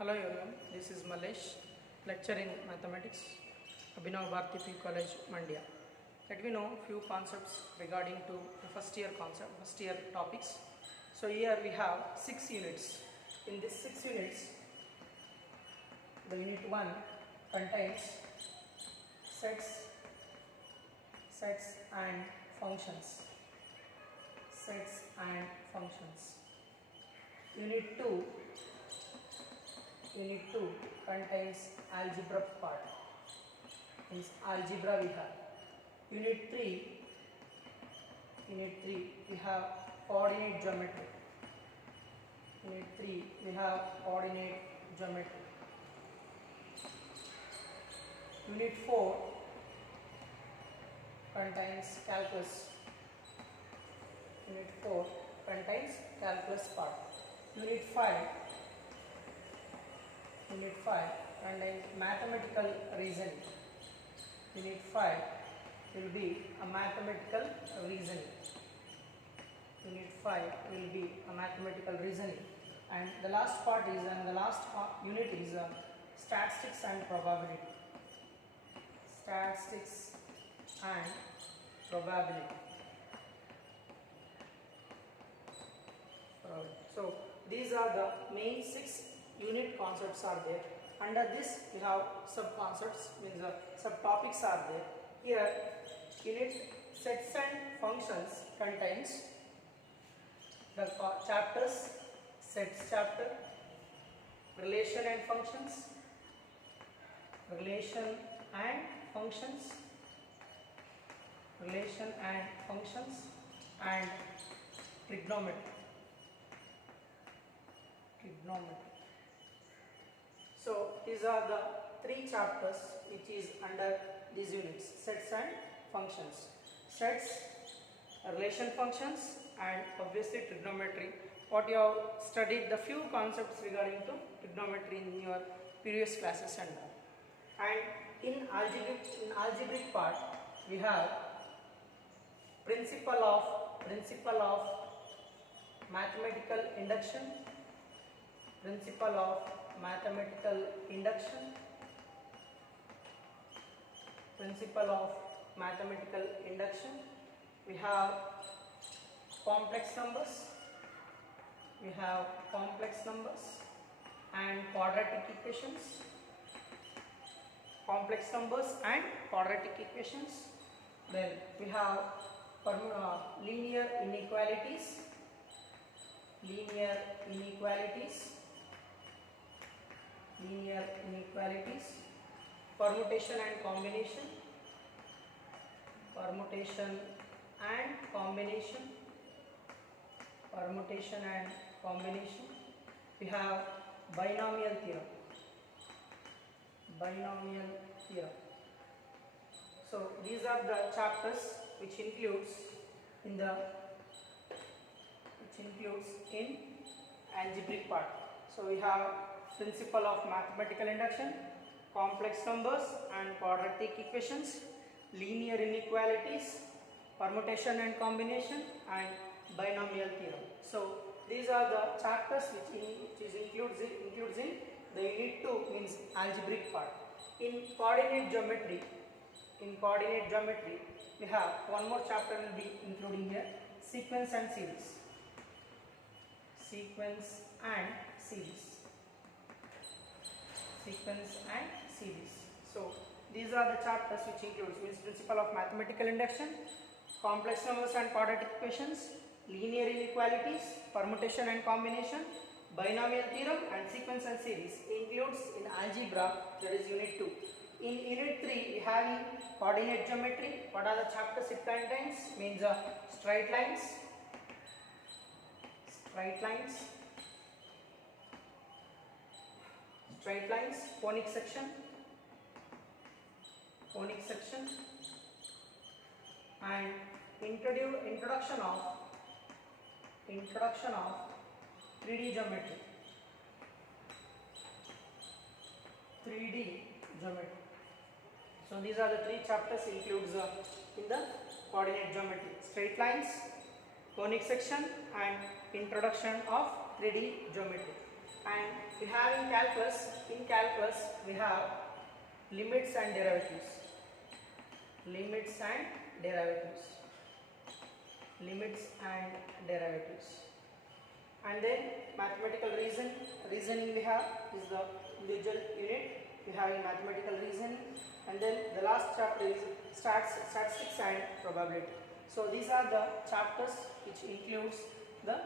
Hello everyone, this is Malesh, lecturer in mathematics, Abhinav Bharati Free College, Mandya. Let me know few concepts regarding to the first year topics. So here we have 6 units. In these 6 units, the unit 1 contains sets and functions. Sets and functions. Unit 2 contains algebra part. Means algebra we have. Unit 3 we have coordinate geometry. Unit 3 we have coordinate geometry. Unit 4 contains calculus. Unit 4 contains calculus part. Unit 5 contains mathematical reasoning. Unit 5 will be a mathematical reasoning. Unit 5 will be a mathematical reasoning. And the last part is, unit is statistics and probability. Statistics and probability. So these are the main 6 unit concepts are there. Under this we have sub concepts, means the subtopics are there. Here unit sets and functions contains the chapters, sets chapter, relation and functions, and trigonometry. So these are the 3 chapters which is under these units: sets and functions. Sets, relation functions, and obviously trigonometry. What you have studied the few concepts regarding to trigonometry in your previous classes and all. And in algebraic part we have principle of mathematical induction. Principle of mathematical induction. We have complex numbers. And quadratic equations. Then we have linear inequalities. Permutation and combination. We have binomial theorem. So these are the chapters which includes in algebraic part. So we have principle of mathematical induction, complex numbers and quadratic equations, linear inequalities, permutation and combination, and binomial theorem. So these are the chapters which includes in the unit 2, means algebraic part. In coordinate geometry we have one more chapter will be including here: sequence and series. So these are the chapters which includes, means principle of mathematical induction, complex numbers and quadratic equations, linear inequalities, permutation and combination, binomial theorem, and sequence and series. Includes in algebra, that is unit 2. In unit 3 we have coordinate geometry. What are the chapters it contains? Means straight lines, conic section, and introduction of 3D geometry. So these are the 3 chapters includes in the coordinate geometry: straight lines, conic section, and introduction of 3D geometry. And we have in calculus we have limits and derivatives. Limits and derivatives. Limits and derivatives. And then mathematical reasoning we have is the individual unit we have in mathematical reasoning, and then the last chapter is statistics and probability. So these are the chapters which includes the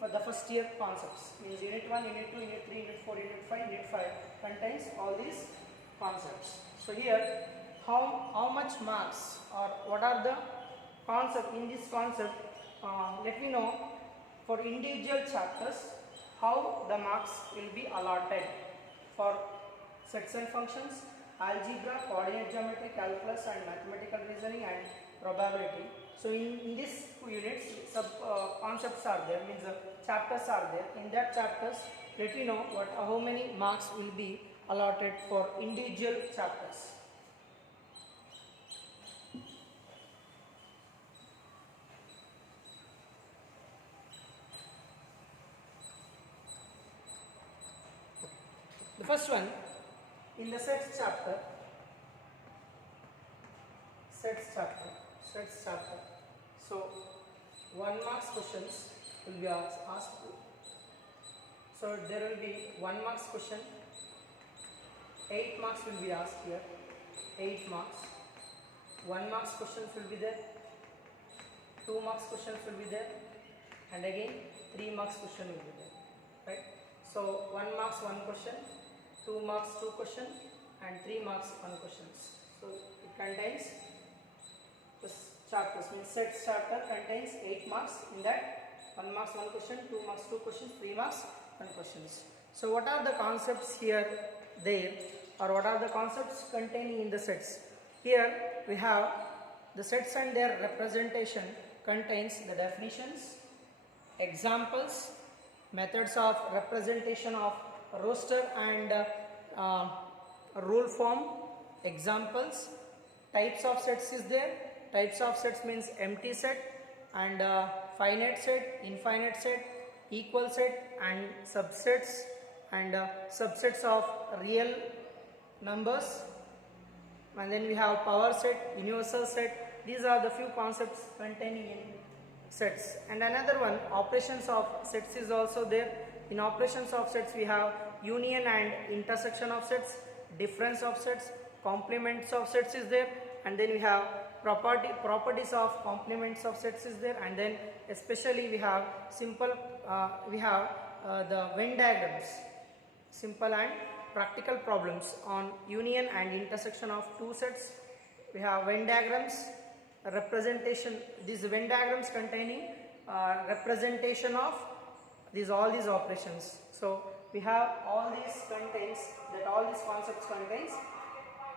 for the first year concepts, means unit 1, unit 2, unit 3, unit 4, unit 5, unit 5 contains all these concepts. So here how much marks or what are the concept in this concept, let me know for individual chapters how the marks will be allotted for sets and functions, algebra, coordinate geometry, calculus and mathematical reasoning and probability. So in this units sub concepts are there, means chapters are there. In that chapters let me know how many marks will be allotted for individual chapters. The first one in the sets chapter. So 1 marks questions will be asked. So there will be 1 marks question. 8 marks will be asked here. 8 marks. 1 marks questions will be there. 2 marks questions will be there. And again 3 marks question will be there. Right? So 1 marks 1 question. 2 marks 2 question and 3 marks 1 questions. So it contains this chapters, means sets chapter contains 8 marks. In that 1 marks 1 question, 2 marks 2 questions, 3 marks 1 questions. So what are the concepts here there, or what are the concepts containing in the sets? Here we have the sets and their representation contains the definitions, examples, methods of representation of roster and rule form, examples, types of sets is there. Types of sets means empty set and finite set, infinite set, equal set and subsets, and subsets of real numbers. And then we have power set, universal set. These are the few concepts containing in sets. And another one, operations of sets is also there. In operations of sets we have union and intersection of sets, difference of sets, complements of sets is there, and then we have properties of complements of sets is there, and then especially we have simple the Venn diagrams, simple and practical problems on union and intersection of two sets. We have Venn diagrams, representation, these Venn diagrams containing representation of all these operations. So we have all these contains, that all these concepts contains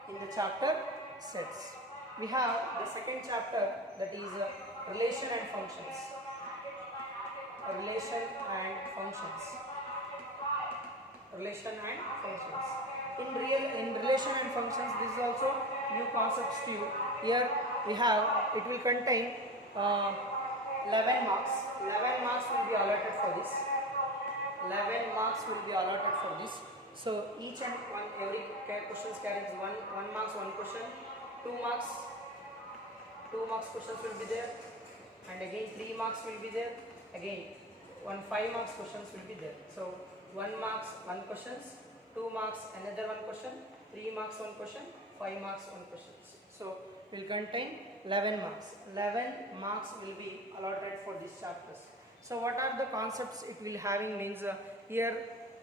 in the chapter sets. We have the second chapter, that is relation and functions. Relation and functions. Relation and functions. In relation and functions, this is also new concepts to you. Here we have, it will contain 11 marks. 11 marks will be allotted for this. 11 marks will be allotted for this. So each and one, every question carries 1 marks 1 question, 2 marks questions will be there, and again 3 marks will be there, again 5 marks questions will be there. So 1 marks 1 questions, 2 marks another 1 question, 3 marks 1 question, 5 marks 1 questions. So will contain 11 marks. 11 marks will be allotted for these chapters. So what are the concepts it will having means here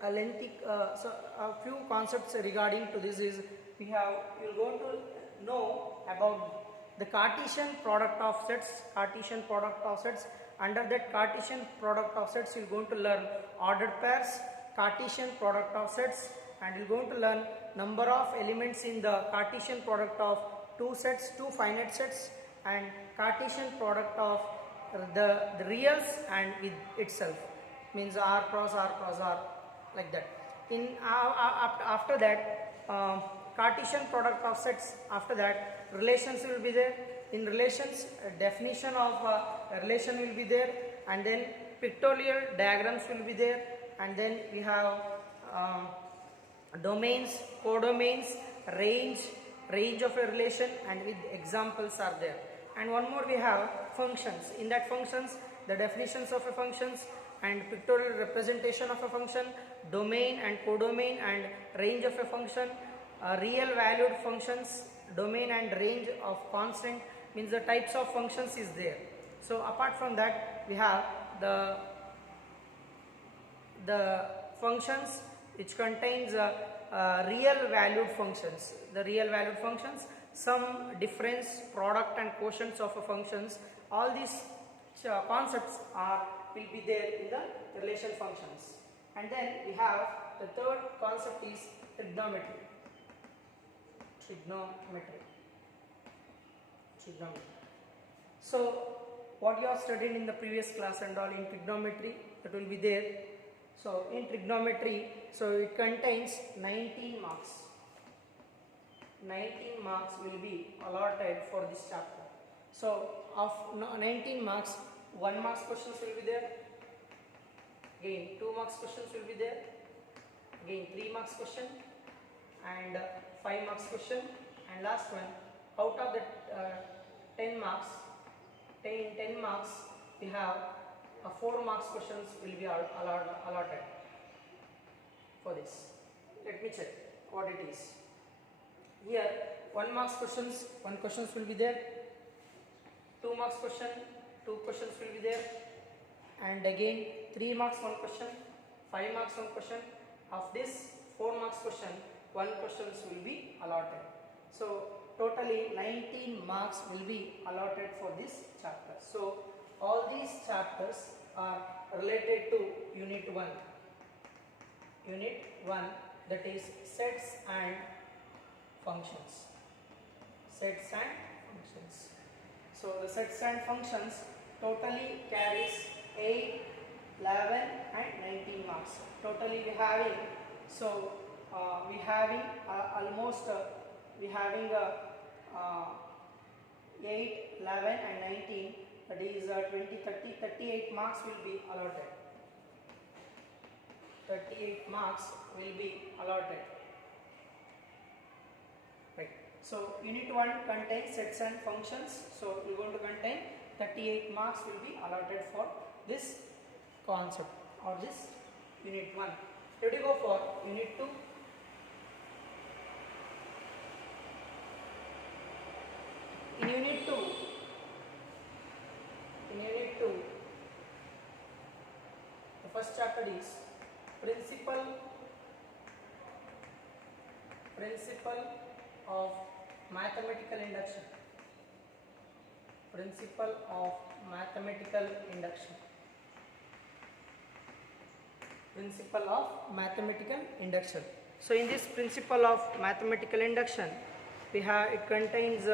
a lengthy so a few concepts regarding to this is we have, you are going to know about the Cartesian product of sets. Cartesian product of sets. Under that Cartesian product of sets you are going to learn ordered pairs, Cartesian product of sets, and you are going to learn number of elements in the Cartesian product of two sets, two finite sets, and Cartesian product of the reals and with itself, means R cross R cross R, like that. In after that Cartesian product of sets, after that relations will be there. In relations, definition of relation will be there, and then pictorial diagrams will be there, and then we have um, domains, codomains, range of a relation, and with examples are there. And one more we have functions. In that functions, the definitions of a functions and pictorial representation of a function, domain and codomain and range of a function, real valued functions, domain and range of constant, means the types of functions is there. So apart from that, we have the functions which contains real valued functions. The real valued functions, sum, difference, product and quotients of a functions, all these concepts will be there in the relation functions. And then we have the third concept is trigonometry. So what you have studied in the previous class and all in trigonometry, that will be there. So in trigonometry, so it contains 19 marks. 19 marks will be allotted for this chapter. So of 19 marks, 1 marks questions will be there. Again 2 marks questions will be there. Again 3 marks question and 5 marks question, and last one, out of the 10 marks, 10 marks we have 4 marks questions will be allotted for this. Let me check what it is. Here 1 marks questions, 1 questions will be there. 2 marks question, 2 questions will be there. And again 3 marks 1 question, 5 marks 1 question. Of this 4 marks question, 1 questions will be allotted. So totally 19 marks will be allotted for this chapter. So all these chapters are related to unit 1. Unit 1, that is sets and functions. Sets and functions. So the sets and functions totally carries 8, 11 and 19 marks. Totally we having, so we having almost we having 8, 11 and 19, that is 20, 30, 38 marks will be allotted. 38 marks will be allotted. Right. So unit 1 contains sets and functions. So we are going to contain 38 marks will be allotted for this concept or this unit 1. Let me go for unit 2. In unit 2, the first chapter is principle of mathematical induction. Principle of mathematical induction. Principle of mathematical induction. So in this principle of mathematical induction, we have, it contains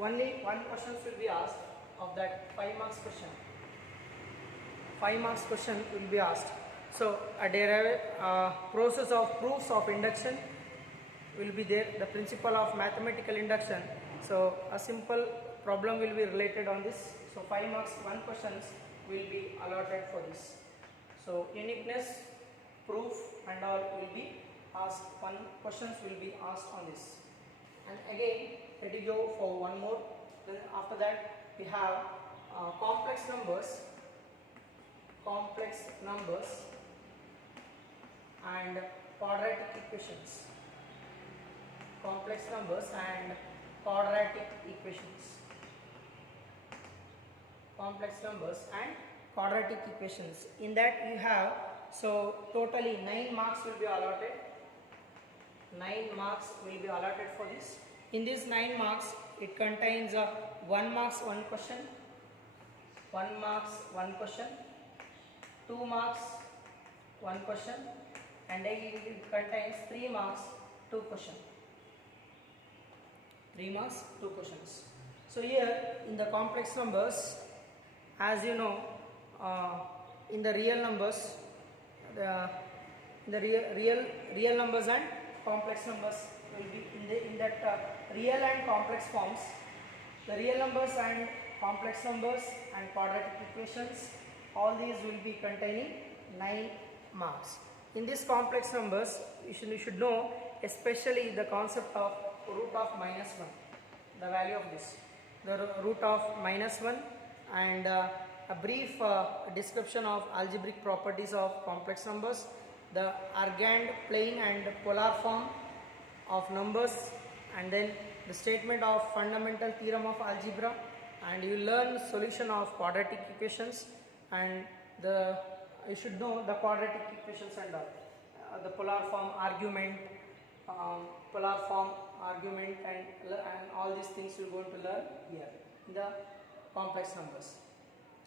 only 1 question will be asked of that 5 marks question. 5 marks question will be asked. So a process of proofs of induction will be there. The principle of mathematical induction. So a simple problem will be related on this. So 5 marks 1 questions will be allotted for this. So uniqueness, proof and all will be asked. 1 questions will be asked on this. And again let me go for one more. Then after that we have complex numbers and quadratic equations. Complex numbers and quadratic equations. Complex numbers and quadratic equations. In that you have, so totally 9 marks will be allotted. 9 marks will be allotted for this. In these 9 marks, it contains 1 marks 1 question, 1 marks 1 question, 2 marks 1 question, and it contains 3 marks 2 question. 3 marks 2 questions. So here in the complex numbers, as you know, in the real numbers, the real numbers and complex numbers will be in that real and complex forms. The real numbers and complex numbers and quadratic equations, all these will be containing 9 marks. In these complex numbers, you should know especially the concept of root of minus 1, the value of this, the root of minus 1, and a brief description of algebraic properties of complex numbers, the Argand plane and polar form of numbers, and then the statement of fundamental theorem of algebra, and you learn solution of quadratic equations, and you should know the quadratic equations and the polar form argument, and all these things you're going to learn here in the complex numbers.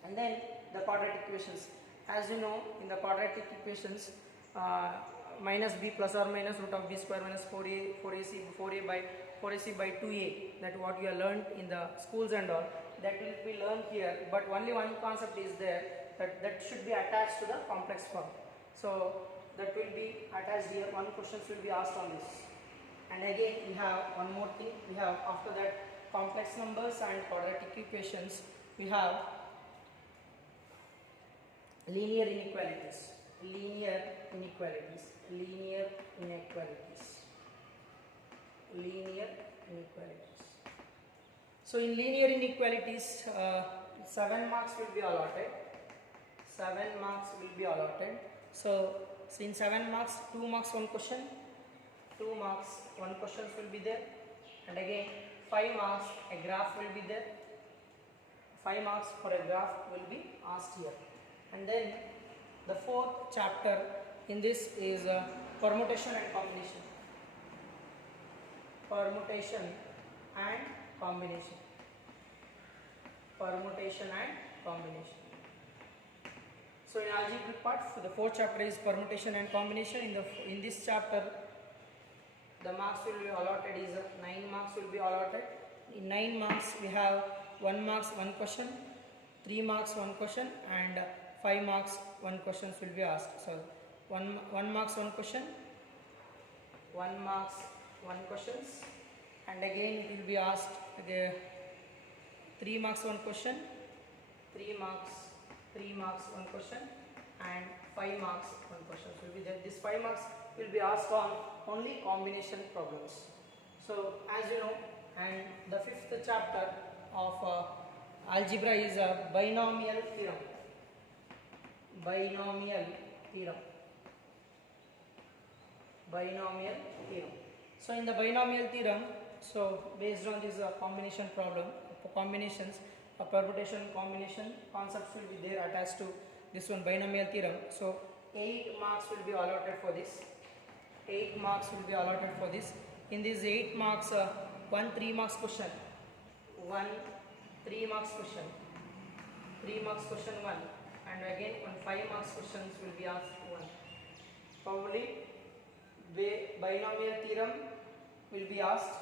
And then the quadratic equations, as you know, in the quadratic equations, minus b plus or minus root of b square minus 4ac by 2a, that what you have learned in the schools and all, that will be learned here, but only one concept is there, that should be attached to the complex form. So that will be attached here. One question will be asked on this. And again we have one more thing, we have after that complex numbers and quadratic equations, we have linear inequalities. So in linear inequalities, 7 marks will be allotted. So in 7 marks, 2 marks one question, 2 marks one question will be there, and again 5 marks a graph will be there. 5 marks for a graph will be asked here. And then the fourth chapter in this is permutation and combination. So in algebraic part, for the fourth chapter is permutation and combination. In this chapter, the marks will be allotted is 9 marks will be allotted. In 9 marks we have 1 marks one question, 3 marks one question, and 5 marks one questions will be asked. So 1 marks one question, 1 marks one questions, and again it will be asked again 3 marks one question, 3 marks one question, and 5 marks one question will be there. This 5 marks will be asked on only combination problems. So as you know, and the fifth chapter of algebra is a binomial theorem. So in the binomial theorem, so based on this combination problem, combinations, a permutation combination concepts will be there attached to this one binomial theorem. So 8 marks will be allotted for this. In these 8 marks, one 3 marks question, 3 marks question 1, and again one 5 marks questions will be asked 1. Probably binomial theorem will be asked,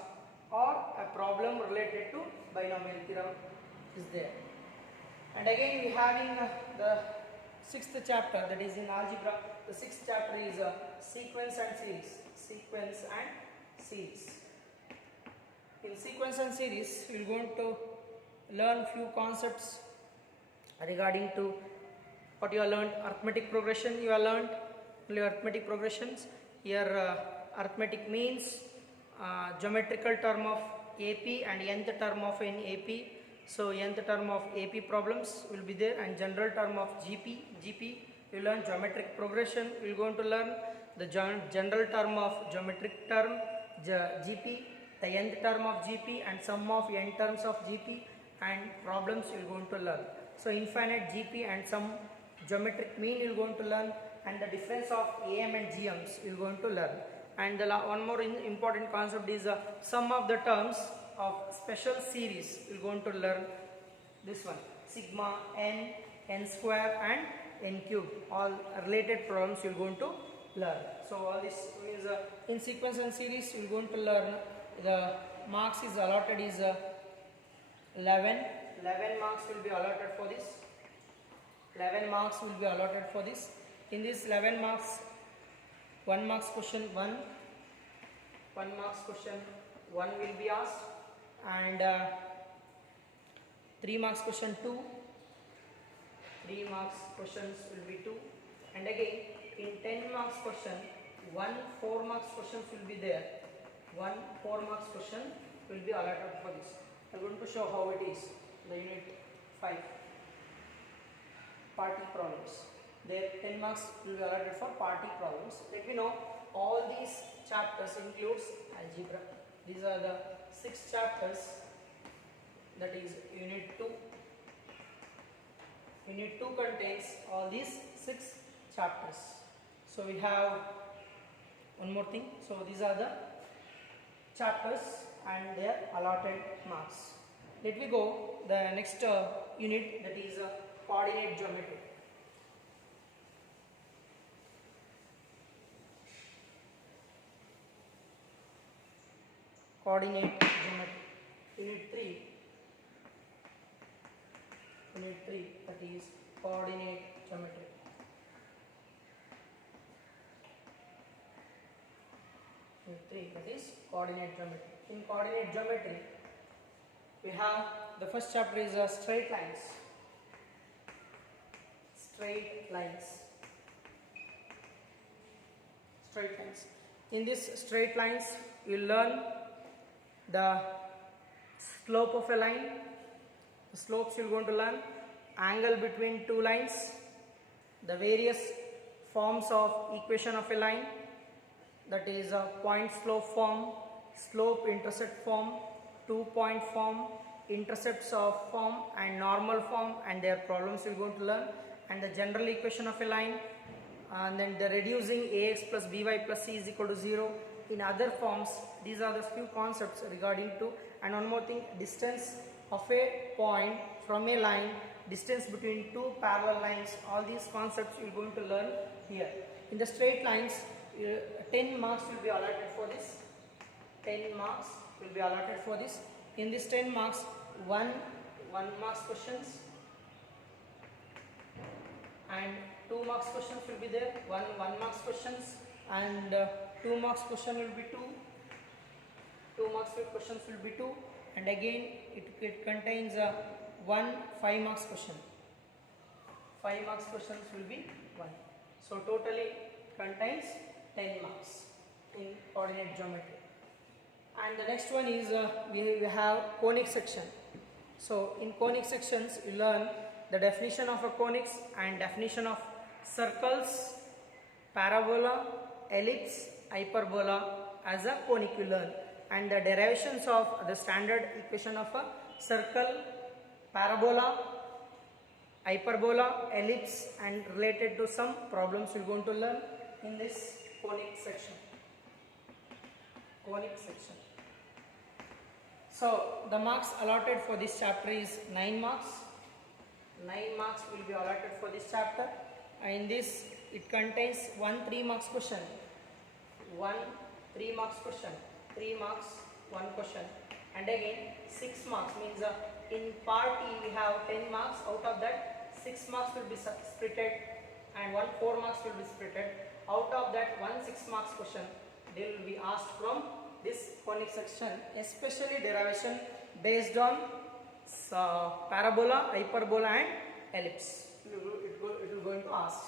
or a problem related to binomial theorem is there. And again we having the 6th chapter, that is in algebra. The 6th chapter is sequence and series. In sequence and series, we are going to learn few concepts regarding to what you have learned. Arithmetic progression you have learned, arithmetic progressions. Here arithmetic means geometrical term of AP and nth term of an AP. So nth term of AP problems will be there, and general term of GP. You learn geometric progression. You are going to learn the general term of geometric term GP, the nth term of GP, and sum of n terms of GP, and problems you are going to learn. So infinite GP and some geometric mean you are going to learn, and the difference of AM and GMs you are going to learn. And one more important concept is sum of the terms of special series. You are going to learn this one, sigma, n, n square, and n cube. All related problems you are going to learn. So all this is in sequence and series you are going to learn. The marks is allotted is 11 marks will be allotted for this. 11 marks will be allotted for this. In this 11 marks, 1 marks question 1 will be asked, and 3 marks question 2, 3 marks questions will be 2, And again, in 10 marks question, one 4 marks questions will be there. One 4 marks question will be allotted for this. I am going to show how it is. The unit 5 party problems. There 10 marks will be allotted for party problems. Let me know all these chapters includes algebra. These are the 6 chapters, that is unit 2. Unit 2 contains all these 6 chapters. So we have one more thing. So these are the chapters and their allotted marks. Let me go the next unit, that is coordinate geometry. Coordinate geometry. Unit 3. Unit 3, that is coordinate geometry. Unit 3, that is coordinate geometry. In coordinate geometry, we have the first chapter is straight lines. Straight lines. Straight lines. In this straight lines, you learn the slope of a line. The slopes you are going to learn, angle between two lines, the various forms of equation of a line, that is a point slope form, slope intercept form, 2-point form, intercepts of form and normal form, and their problems you are going to learn, and the general equation of a line, and then the reducing ax plus by plus c is equal to 0 in other forms. These are the few concepts regarding to. And one more thing, distance of a point from a line, distance between two parallel lines, all these concepts you are going to learn here. In the straight lines, 10 marks will be allotted for this. 10 marks will be allotted for this. In this 10 marks, one marks questions and 2 marks questions will be there. One marks questions and 2 marks question will be 2. 2 marks questions will be 2, and again it contains one 5 marks question. 5 marks questions will be 1. So totally contains 10 marks in coordinate geometry. And the next one is we have conic section. So in conic sections you learn the definition of a conics and definition of circles, parabola, ellipse, hyperbola as a conic you learn, and the derivations of the standard equation of a circle, parabola, hyperbola, ellipse, and related to some problems we are going to learn in this conic section. Conic section. So the marks allotted for this chapter is 9 marks. 9 marks will be allotted for this chapter. In this it contains one 3 marks question. One 3 marks question. 3 marks, 1 question, and again 6 marks means in part E we have 10 marks. Out of that 6 marks will be splitted and 1 4 marks will be splitted. Out of that 1 6 marks question they will be asked from this conic section, especially derivation based on parabola, hyperbola and ellipse. It will going to ask.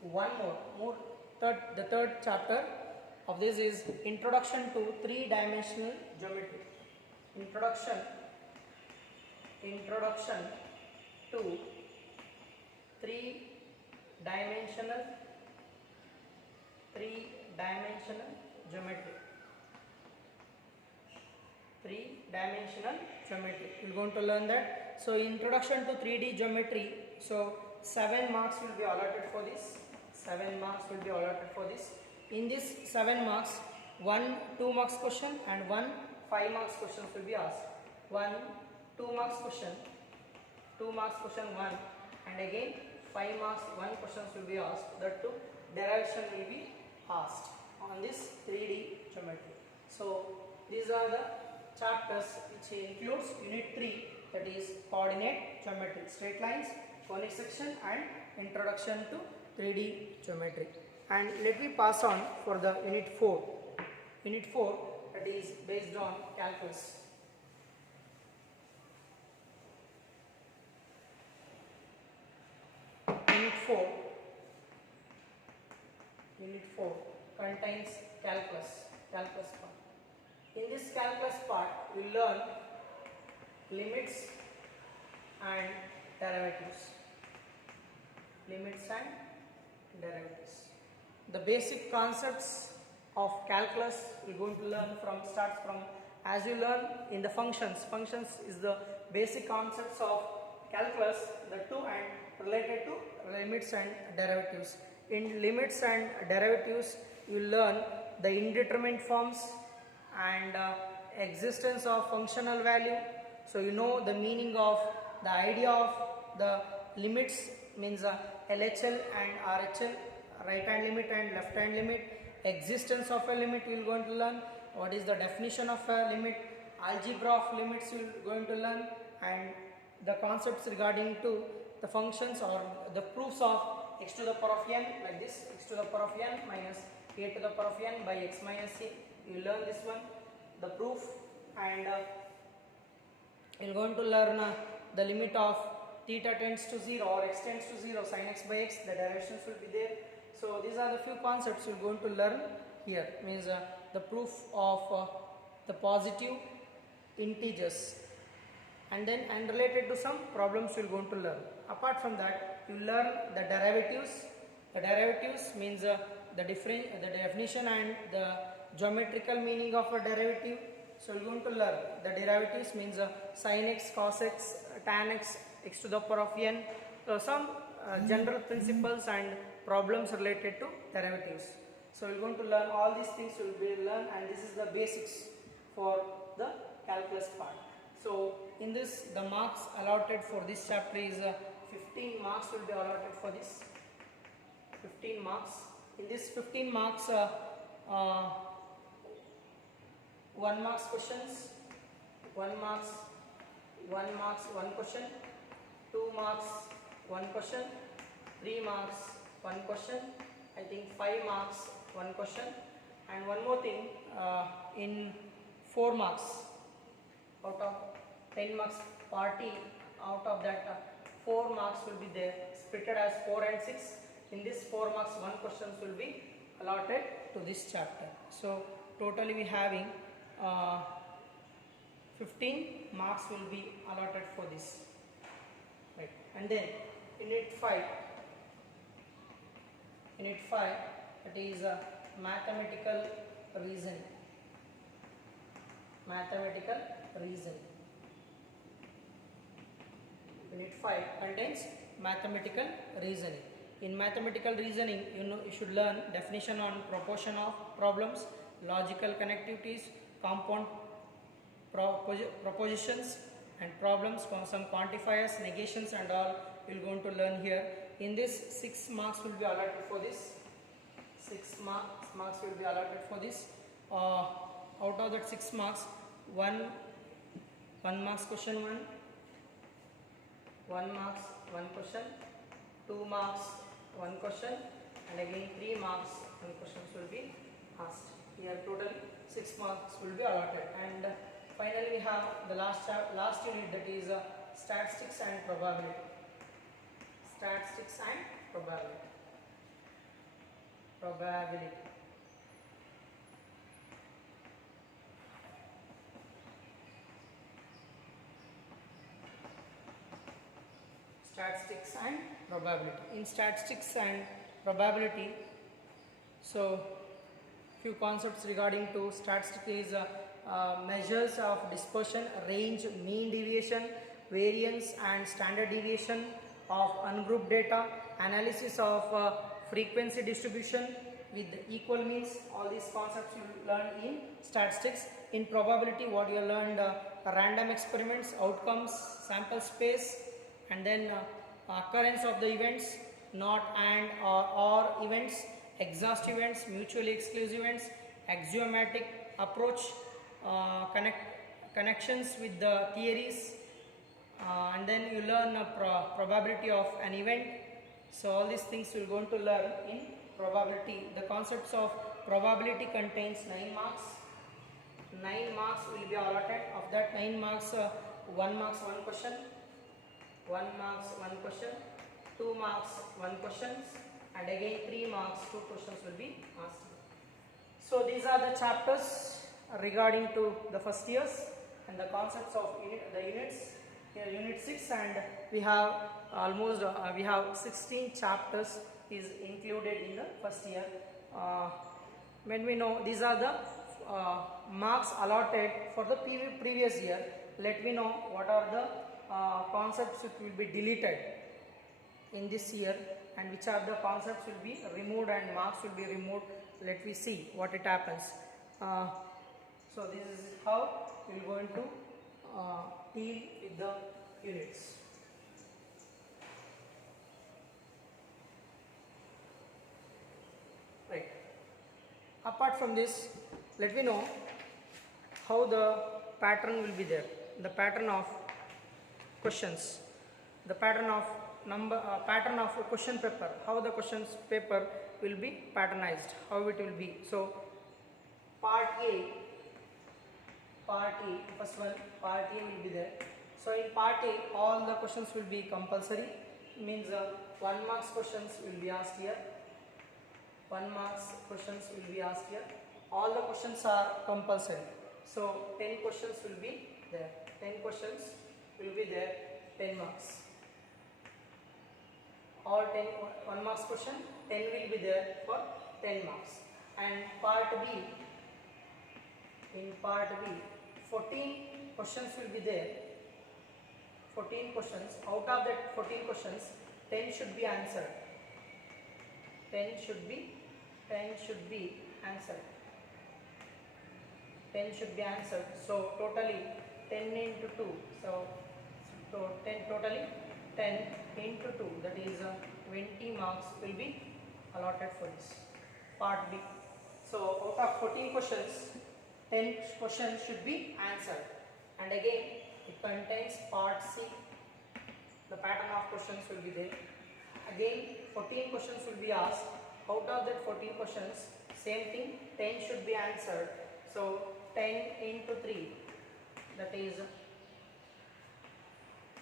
One more the third chapter of this is Introduction to 3-dimensional geometry. Introduction to 3-dimensional geometry. 3-dimensional geometry. We are going to learn that. So introduction to 3D geometry. So 7 marks will be allotted for this. 7 marks will be allotted for this. In this 7 marks, 1 2 marks question and 1 5 marks question will be asked. 1 2 marks question, 2 marks question 1, and again 5 marks 1 questions will be asked. That too derivation will be asked on this 3D geometry. So these are the chapters which includes unit 3, that is coordinate geometry, straight lines, conic section and introduction to 3D geometry. And let me pass on for the unit 4. Unit 4, that is based on calculus. Unit 4 Unit 4 contains calculus part. In this calculus part, we learn limits and derivatives. Limits and derivatives. The basic concepts of calculus we're going to learn starts from as you learn in the functions. Functions is the basic concepts of calculus, the two and related to limits and derivatives. In limits and derivatives, you learn the indeterminate forms and existence of functional value. So you know the meaning of the idea of the limits means LHL and RHL, right hand limit and left hand limit. Existence of a limit you are going to learn. What is the definition of a limit? Algebra of limits you are going to learn, and the concepts regarding to the functions or the proofs of x to the power of n, like this, x to the power of n minus a to the power of n by x minus c. You learn this one, the proof, and you are going to learn the limit of theta tends to 0 or x tends to 0, sin x by x, the derivations will be there. So these are the few concepts you are going to learn here, means the proof of the positive integers, and then related to some problems you are going to learn. Apart from that, you learn the derivatives. The derivatives means the definition and the geometrical meaning of a derivative. So you are going to learn the derivatives means sin x, cos x, tan x, x to the power of n. So some general principles and problems related to derivatives. So we are going to learn all these things will be learned, and this is the basics for the calculus part. So in this, the marks allotted for this chapter is 15 marks will be allotted for this. 15 marks. In this 15 marks, 1 marks questions, 1 marks, 1 question, 2 marks, 1 question, 3 marks, 1 question, I think 5 marks, 1 question, and one more thing, in 4 marks, out of 10 marks party, out of that 4 marks will be there, splitted as 4 and 6. In this 4 marks, 1 questions will be allotted to this chapter. So totally we having 15 marks will be allotted for this, right? And then unit 5, that is mathematical reasoning. Unit 5 contains mathematical reasoning. In mathematical reasoning, you should learn definition on proportion of problems, logical connectivities, compound propositions and problems, some quantifiers, negations and all we are going to learn here. In this, 6 marks will be allotted for this. 6 marks will be allotted for this. Out of that 6 marks, 1 marks question 1 marks 1 question, 2 marks 1 question, and again 3 marks 1 questions will be asked. Here total 6 marks will be allotted, and finally we have the last unit, that is statistics and probability. Statistics and probability. Statistics and probability. In statistics and probability, so few concepts regarding to statistics is measures of dispersion, range, mean deviation, variance and standard deviation of ungrouped data, analysis of frequency distribution with equal means. All these concepts you learn in statistics. In probability, what you learned, random experiments, outcomes, sample space, and then occurrence of the events, not and or events, exhaustive events, mutually exclusive events, axiomatic approach, connections with the theories, and then you learn probability of an event. So all these things we are going to learn in probability. The concepts of probability contains 9 marks. 9 marks will be allotted. Of that 9 marks, 1 marks 1 question, 1 marks 1 question, 2 marks 1 question, and again 3 marks, 2 questions will be asked. So these are the chapters regarding to the first years and the concepts of the units. Here unit 6, and we have almost we have 16 chapters is included in the first year. When we know these are the marks allotted for the previous year, let me know what are the concepts which will be deleted in this year and which are the concepts will be removed and marks will be removed. Let me see what it happens. So this is how we are going to deal with the units. Right. Apart from this, let me know how the pattern will be there. The pattern of questions, the pattern of pattern of a question paper, how the questions paper will be patternized, how it will be. So part A, first one, part A will be there. So in part A, all the questions will be compulsory, means 1 marks questions will be asked here, 1 marks questions will be asked here. All the questions are compulsory. So 10 questions will be there, 10 questions will be there, 10 marks. All 10 1 marks question, 10 will be there for 10 marks. And part B, in part B, 14 questions will be there, 14 questions. Out of that 14 questions, 10 should be answered, 10 should be answered, 10 should be answered. So totally 10 into 2, so 10 totally 10 into 2, that is 20 marks will be allotted for this part B. So out of 14 questions, 10 questions should be answered, and again it contains part C. The pattern of questions will be there. Again 14 questions will be asked. Out of that 14 questions, same thing, 10 should be answered. So 10 into 3, that is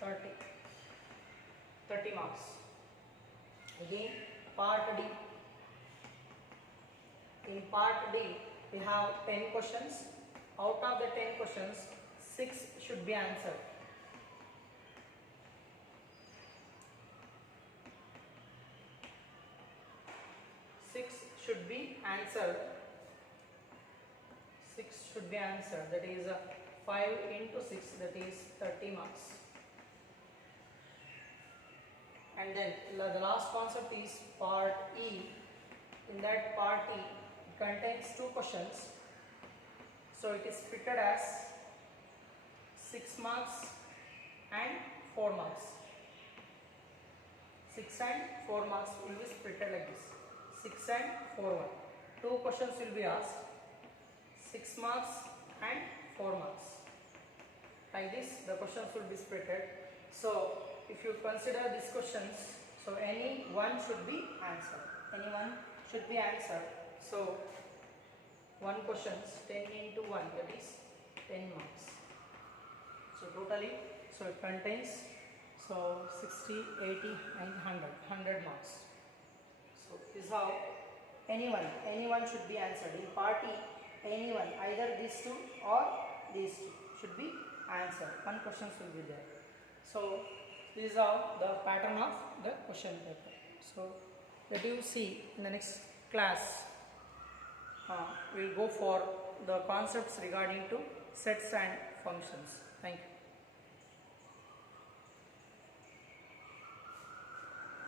30 marks. Again part D. In part D, we have 10 questions. Out of the 10 questions, 6 should be answered. 6 should be answered. 6 should be answered. That is 5 into 6, that is 30 marks. And then the last concept is part E. In that part E, it contains 2 questions. So it is splitted as 6 marks and 4 marks. 6 and 4 marks will be splitted like this. 6 and 4 1. 2 questions will be asked. 6 marks and 4 marks. Like this, the questions will be splitted. So if you consider these questions, so any one should be answered. Any one should be answered. So 1 questions 10 into 1, that is 10 marks. So totally, so it contains 60, 80 and 100 marks. So this is how anyone should be answered. In part E, anyone, either these 2 or these 2 should be answered. 1 question will be there. So this is how the pattern of the question paper. So let you see in the next class. We will go for the concepts regarding to sets and functions. Thank you.